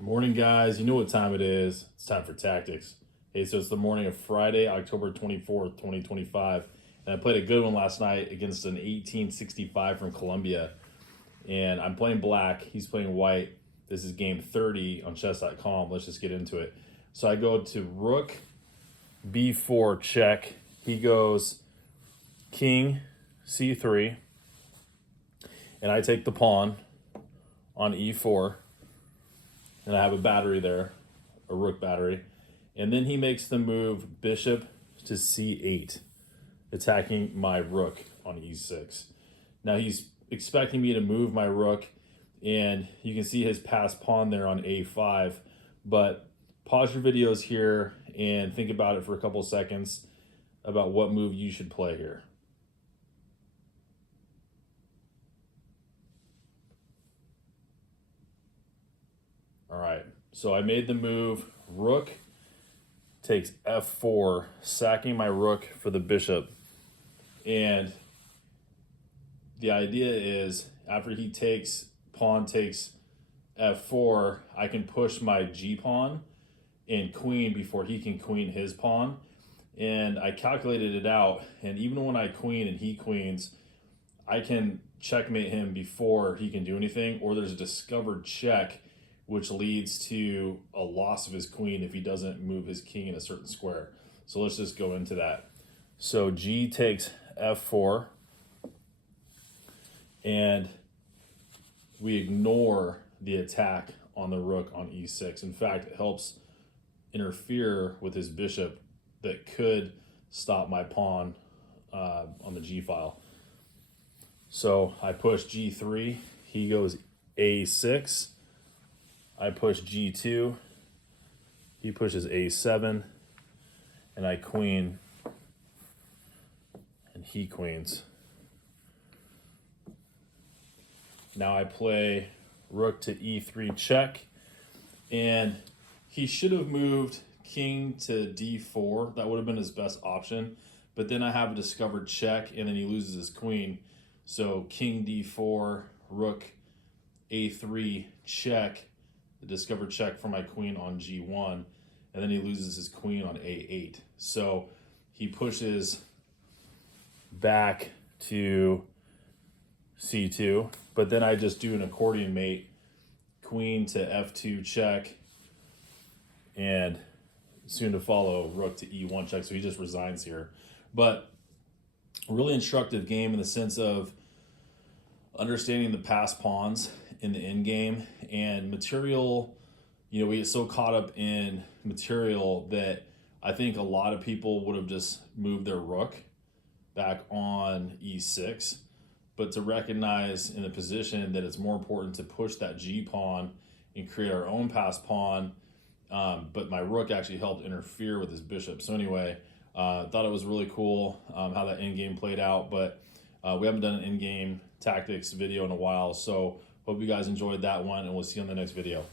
Good morning, guys. You know what time it is. It's time for tactics. Hey, so it's the morning of Friday, October 24th, 2025. And I played a good one last night against an 1865 from Colombia. And I'm playing black. He's playing white. This is game 30 on chess.com. Let's just get into it. So I go to rook, b4 check. He goes king, c3. And I take the pawn on e4. And I have a battery there, a rook battery. And then he makes the move bishop to c8, attacking my rook on e6. Now he's expecting me to move my rook, and you can see his passed pawn there on a5. But pause your videos here and think about it for a couple seconds about what move you should play here. All right, so I made the move, rook takes f4, sacking my rook for the bishop. And the idea is after he takes, pawn takes f4, I can push my g-pawn and queen before he can queen his pawn. And I calculated it out, and even when I queen and he queens, I can checkmate him before he can do anything, or there's a discovered check which leads to a loss of his queen if he doesn't move his king in a certain square. So let's just go into that. So G takes f4, and we ignore the attack on the rook on e6. In fact, it helps interfere with his bishop that could stop my pawn on the G file. So I push G3, he goes a6, I push G2, he pushes A7, and I queen, and he queens. Now I play rook to E3 check, and he should have moved king to D4. That would have been his best option, but then I have a discovered check, and then he loses his queen. So king D4, rook A3 check, the discovered check for my queen on G1, and then he loses his queen on A8. So he pushes back to C2, but then I just do an accordion mate, queen to F2 check, and soon to follow rook to E1 check. So he just resigns here. But a really instructive game in the sense of understanding the passed pawns in the end game and material. You know, we get so caught up in material that I think a lot of people would have just moved their rook back on e6, but to recognize in the position that it's more important to push that G pawn and create our own passed pawn. But my rook actually helped interfere with his bishop. So anyway, thought it was really cool how that end game played out, but we haven't done an in-game tactics video in a while, so hope you guys enjoyed that one, and we'll see you on the next video.